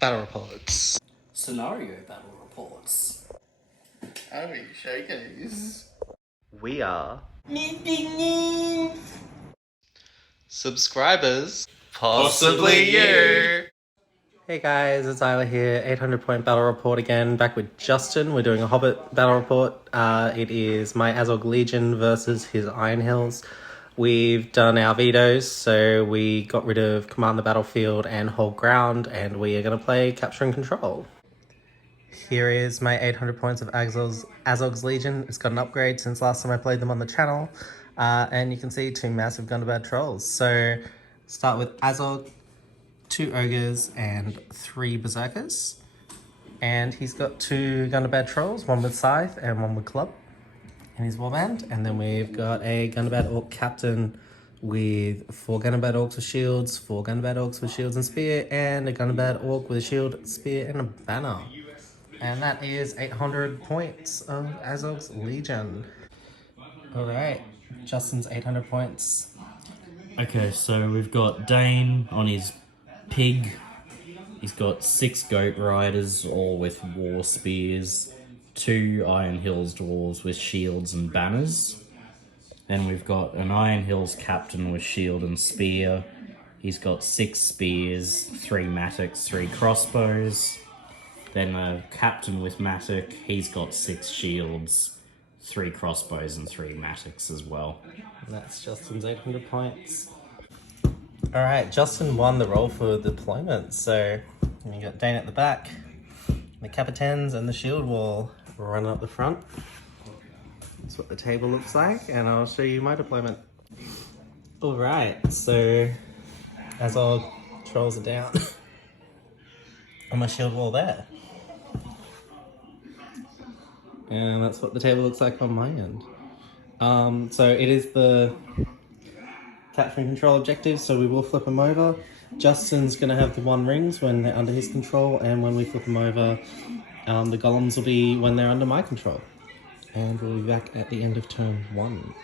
Battle reports. Scenario battle reports. Harry Showcase. We are Subscribers. Possibly you. Hey guys, it's Isla here, 800 point battle report again, back with Justin. We're doing a Hobbit battle report. It is my Azog Legion versus his Iron Hills. We've done our vetoes, so we got rid of Command the Battlefield and Hold Ground, and we are going to play Capture and Control. Here is my 800 points of Azog's Legion. It's got an upgrade since last time I played them on the channel. And you can see two massive Gundabad Trolls. So, start with Azog, 2 Ogres, and 3 Berserkers. And he's got 2 Gundabad Trolls, one with Scythe and one with Club in his warband. And then we've got a Gundabad Orc Captain with 4 Gundabad Orcs with shields, 4 Gundabad Orcs with shields and spear, and a Gundabad Orc with a shield, spear, and a banner. And that is 800 points of Azog's Legion. Alright, Justin's 800 points. Okay, so we've got Dane on his pig. He's got 6 goat riders, all with war spears, 2 Iron Hills dwarves with shields and banners. Then we've got an Iron Hills captain with shield and spear. He's got 6 spears, 3 mattocks, 3 crossbows. Then a captain with mattock, he's got 6 shields, 3 crossbows and 3 mattocks as well. And that's Justin's 800 points. Alright, Justin won the role for deployment, so you got Dane at the back, the Capitans and the shield wall running up the front. That's what the table looks like, and I'll show you my deployment. Alright, so as all trolls are down, and my shield wall there. And that's what the table looks like on my end. So it is the capture and control objectives, so we will flip them over. Justin's going to have the 1 rings when they're under his control, and when we flip them over, the golems will be when they're under my control. And we'll be back at the end of turn 1.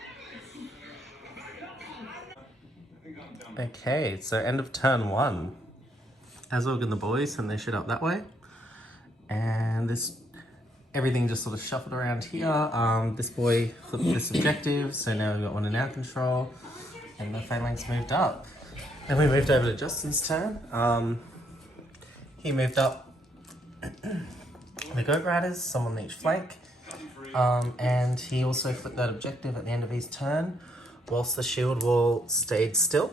Okay, so end of turn 1. Azog and the boys send their shit up that way. And everything just sort of shuffled around here. This boy flipped this objective, so now we've got 1 in our control. And the phalanx moved up. Then we moved over to Justin's turn. He moved up the goat riders, some on each flank. And he also flipped that objective at the end of his turn, whilst the shield wall stayed still.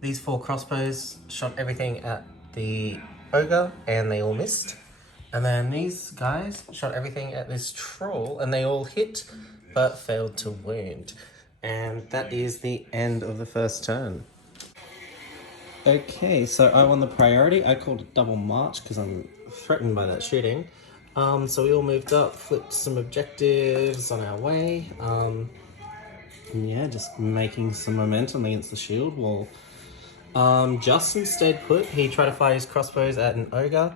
These 4 crossbows shot everything at the ogre, and they all missed. And then these guys shot everything at this troll, and they all hit, but failed to wound. And that is the end of the first turn. Okay, so I won the priority. I called it double march because I'm threatened by that shooting. So we all moved up, flipped some objectives on our way. And yeah, just making some momentum against the shield wall. Justin stayed put. He tried to fire his crossbows at an ogre.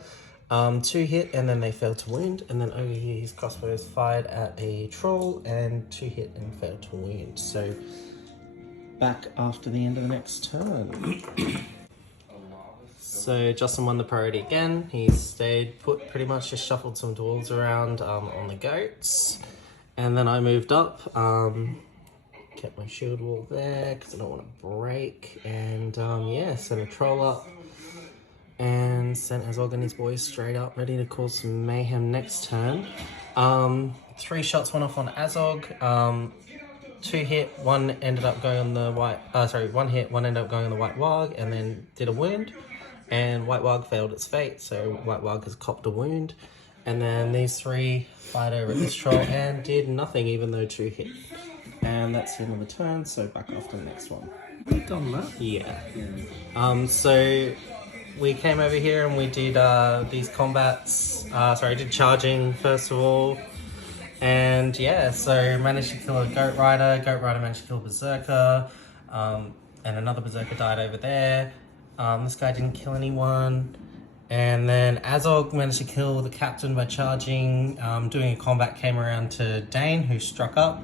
2 hit, and then they failed to wound. And then over here, his crossbows fired at a troll, and 2 hit and failed to wound. So back after the end of the next turn. So Justin won the priority again. He stayed put, pretty much just shuffled some dwarves around on the goats. And then I moved up, kept my shield wall there because I don't want to break. And yeah, sent a troll up and sent Azog and his boys straight up, ready to cause some mayhem next turn. 3 shots went off on Azog. 2 hit, 1 ended up going on the white, 1 hit, 1 ended up going on the white warg, and then did a wound. And white warg failed its fate, so white warg has copped a wound. And then these 3 fired over at this troll and did nothing, even though 2 hit. And that's the end of the turn, so back after the next one. We've done that? Yeah. So we came over here and we did these combats. Did charging first of all. And yeah, so managed to kill a goat rider. Goat rider managed to kill a berserker. And another berserker died over there. This guy didn't kill anyone. And then Azog managed to kill the captain by charging. Doing a combat came around to Dane, who struck up.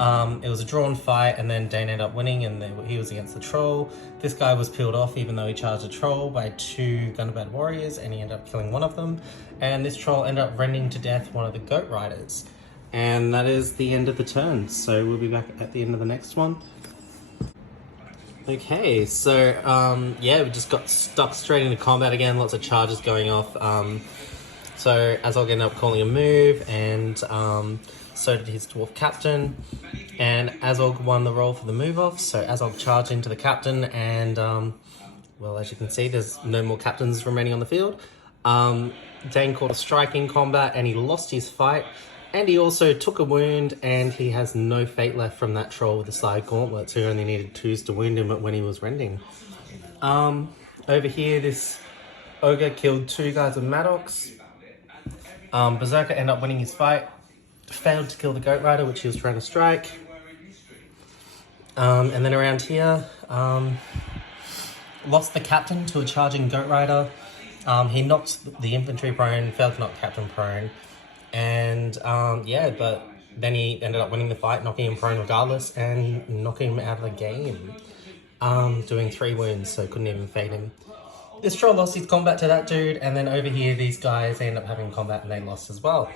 It was a drawn fight, and then Dane ended up winning, and he was against the troll. This guy was peeled off even though he charged a troll by 2 Gundabad warriors, and he ended up killing one of them. And this troll ended up rending to death one of the goat riders. And that is the end of the turn, so we'll be back at the end of the next one. Okay, so yeah, we just got stuck straight into combat again, lots of charges going off. So Azog ended up calling a move, and so did his dwarf captain, and Azog won the roll for the move off. So Azog charged into the captain, and well, as you can see, there's no more captains remaining on the field. Dane caught a strike in combat, and he lost his fight, and he also took a wound, and he has no fate left from that troll with the side gauntlet, so he only needed 2s to wound him when he was rending. Over here, this ogre killed 2 guys with Maddox. Berserker ended up winning his fight, failed to kill the goat rider, which he was trying to strike. And then around here, lost the captain to a charging goat rider. He knocked the infantry prone, failed to knock captain prone. And yeah, but then he ended up winning the fight, knocking him prone regardless, and knocking him out of the game. Doing 3 wounds, so couldn't even fade him. This troll lost his combat to that dude, and then over here, these guys end up having combat and they lost as well.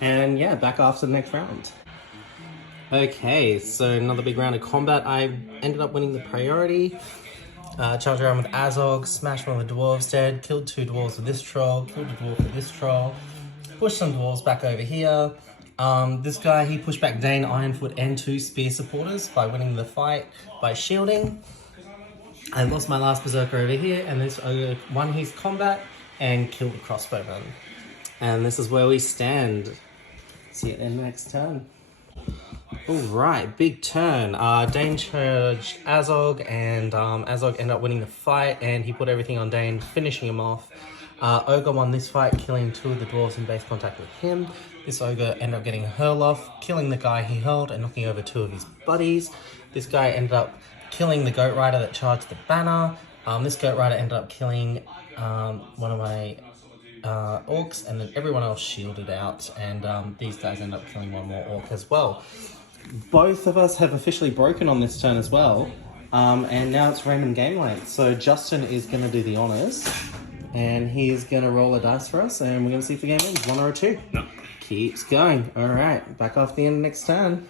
And yeah, back after the next round. Okay, so another big round of combat. I ended up winning the priority. Charged around with Azogs, smashed one of the dwarves dead, killed 2 dwarves with this troll, killed a dwarf with this troll, pushed some dwarves back over here. This guy, he pushed back Dane, Ironfoot, and 2 spear supporters by winning the fight by shielding. I lost my last berserker over here, and this ogre won his combat and killed the crossbowman. And this is where we stand. See you in the next turn. Alright, big turn. Dane charged Azog, and Azog ended up winning the fight, and he put everything on Dane, finishing him off. Ogre won this fight, killing 2 of the dwarves in base contact with him. This ogre ended up getting a hurl off, killing the guy he hurled and knocking over 2 of his buddies. This guy ended up killing the goat rider that charged the banner. This goat rider ended up killing one of my orcs, and then everyone else shielded out, and these guys ended up killing one more orc as well. Both of us have officially broken on this turn as well, and now it's random game length. So Justin is going to do the honours, and he's going to roll a dice for us, and we're going to see if the game ends, 1 or a 2. No. Keeps going. Alright, back off the end next turn.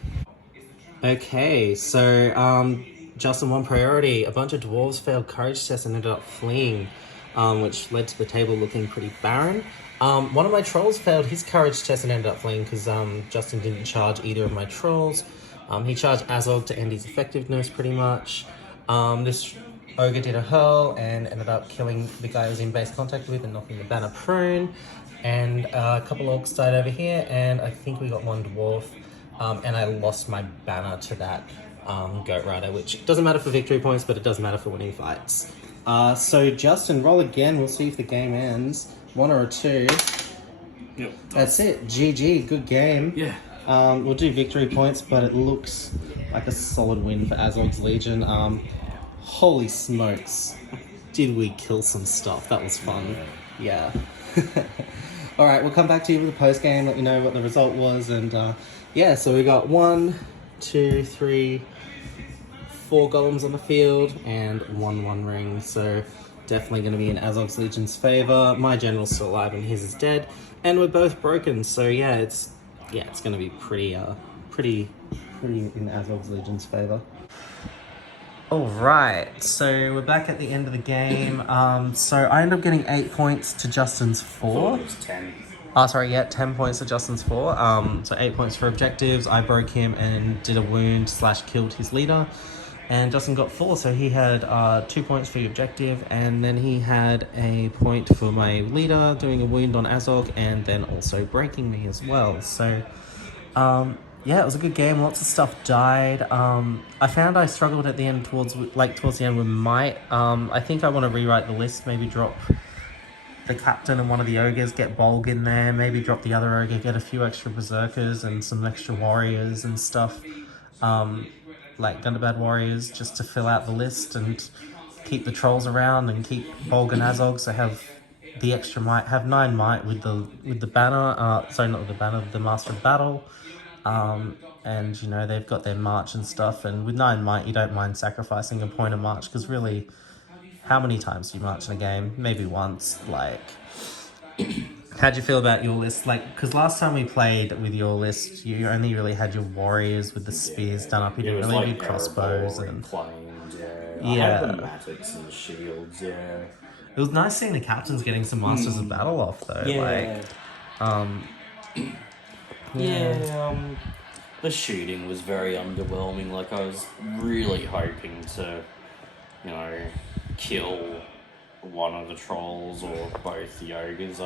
Okay, so Justin won priority. A bunch of dwarves failed courage tests and ended up fleeing, which led to the table looking pretty barren. One of my trolls failed his courage test and ended up fleeing because Justin didn't charge either of my trolls. He charged Azog to end his effectiveness pretty much. This ogre did a hurl and ended up killing the guy I was in base contact with and knocking the banner prone. And a couple orcs died over here, and I think we got 1 dwarf. And I lost my banner to that goat rider, which doesn't matter for victory points, but it does matter for winning fights. So Justin, roll again. We'll see if the game ends. 1 or a 2. Yep. That's it. GG. Good game. Yeah. We'll do victory points, but it looks like a solid win for Azog's Legion. Holy smokes. Did we kill some stuff? That was fun. Yeah. Alright, we'll come back to you with the post game, let you know what the result was, and yeah, so we got 1, 2, 3, 4 golems on the field, and 1 ring, so definitely going to be in Azog's Legion's favour. My general's still alive and his is dead, and we're both broken, so yeah, it's going to be pretty in Azog's Legion's favour. Alright, so we're back at the end of the game. So I ended up getting 8 points to Justin's 4. It was 10. 10 points to Justin's 4. So 8 points for objectives. I broke him and did a wound / killed his leader. And Justin got 4, so he had 2 points for the objective, and then he had a point for my leader doing a wound on Azog, and then also breaking me as well. So yeah, it was a good game. Lots of stuff died. I found I struggled at the end towards the end with might. I think I want to rewrite the list. Maybe drop the captain and one of the ogres, get Bolg in there. Maybe drop the other ogre, get a few extra berserkers and some extra warriors and stuff. Like Gundabad warriors, just to fill out the list and keep the trolls around and keep Bolg and Azog. So have the extra might, have 9 might with the banner. Sorry, not with the banner, the Master of Battle. And you know they've got their march and stuff. And with 9 might, you don't mind sacrificing a point of march because really, how many times do you march in a game? Maybe once. Like, how'd you feel about your list? Like, because last time we played with your list, you only really had your warriors with the spears done up. You It didn't was really like do crossbows Erebor and. reclaimed, yeah. I Yeah. had the Matics and the shields, yeah. It was nice seeing the captains getting some Masters of Battle off though. Yeah. Like, The shooting was very underwhelming. Like, I was really hoping to, you know, kill one of the trolls or both the ogres.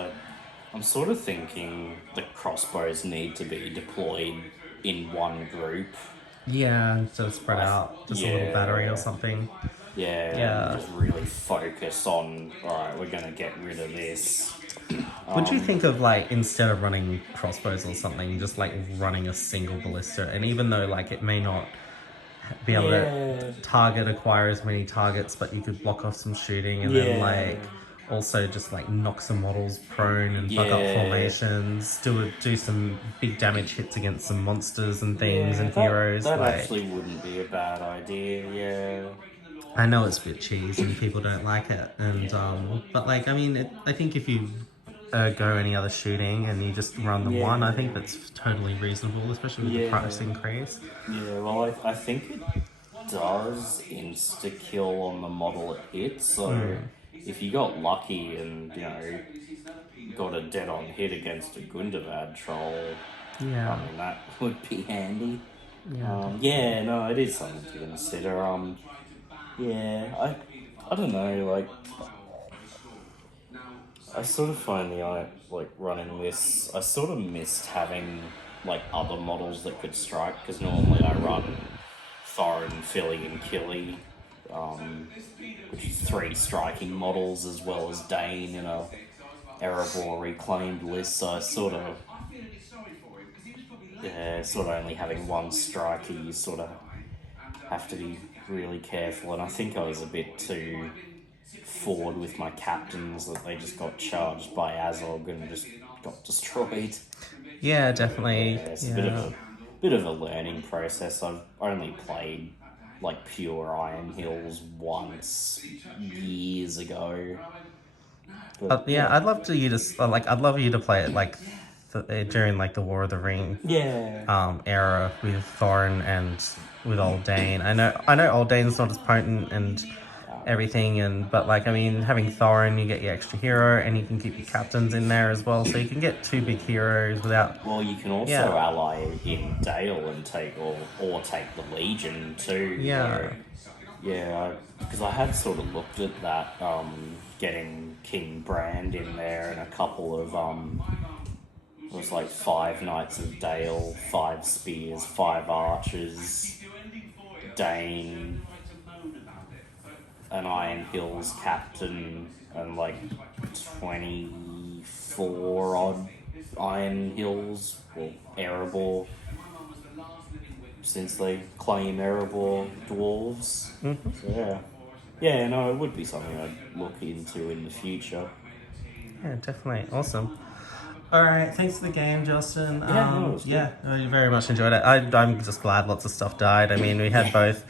I'm sort of thinking the crossbows need to be deployed in one group. yeah, so it's spread out, just a little Yeah. battery or something. Yeah, Yeah. and just really focus on, alright, we're going to get rid of this. What do you think of, like, instead of running crossbows or something, just like running a single ballista? And even though like it may not be able to acquire as many targets, but you could block off some shooting and then like also just like knock some models prone and fuck up formations, do some big damage hits against some monsters and things and heroes. That like, actually wouldn't be a bad idea, yeah. I know it's a bit cheese and people don't like it, and but like I mean, I think if you go any other shooting and you just run the one, I think that's totally reasonable, especially with the price increase. Yeah, well, I think it does insta-kill on the model it hits, so if you got lucky and, you know, got a dead-on hit against a Gundavad troll, Yeah. I mean, that would be handy. Yeah. No, it is something to consider. I don't know, like, I sort of find like running this, I sort of missed having like other models that could strike, because normally I run Thorin, Philly and Killy, which is 3 striking models, as well as Dane in a Erebor reclaimed list, so I sort of only having one striker, you sort of have to be really careful, and I think I was a bit too forward with my captains that they just got charged by Azog and just got destroyed. Yeah, definitely. It's a bit of a learning process. I've only played like pure Iron Hills once years ago. But, I'd love to I'd love you to play it like during like the War of the Ring era with Thorin and with Old Dane. I know Old Dane's not as potent and everything, but like I mean, having Thorin, you get your extra hero and you can keep your captains in there as well, so you can get 2 big heroes without. Well, you can also ally in Dale and take or take the Legion too. Yeah. Because I had sort of looked at that, getting King Brand in there and a couple of it was like 5 Knights of Dale, 5 Spears, 5 Archers, Dane, an Iron Hills captain, and like 24 odd Iron Hills, or Erebor, since they claim Erebor dwarves. So no, it would be something I'd look into in the future. Yeah, definitely. Awesome. Alright, thanks for the game, Justin. Yeah, I very much enjoyed it. I'm just glad lots of stuff died. I mean, we had both.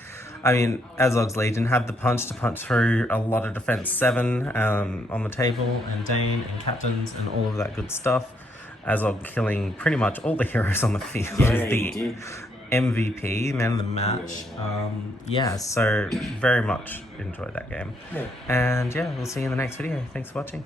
I mean, Azog's Legion had the punch to punch through a lot of Defense 7 on the table, and Dane and captains and all of that good stuff. Azog killing pretty much all the heroes on the field. He did. MVP, man of the match. So very much enjoyed that game. And we'll see you in the next video. Thanks for watching.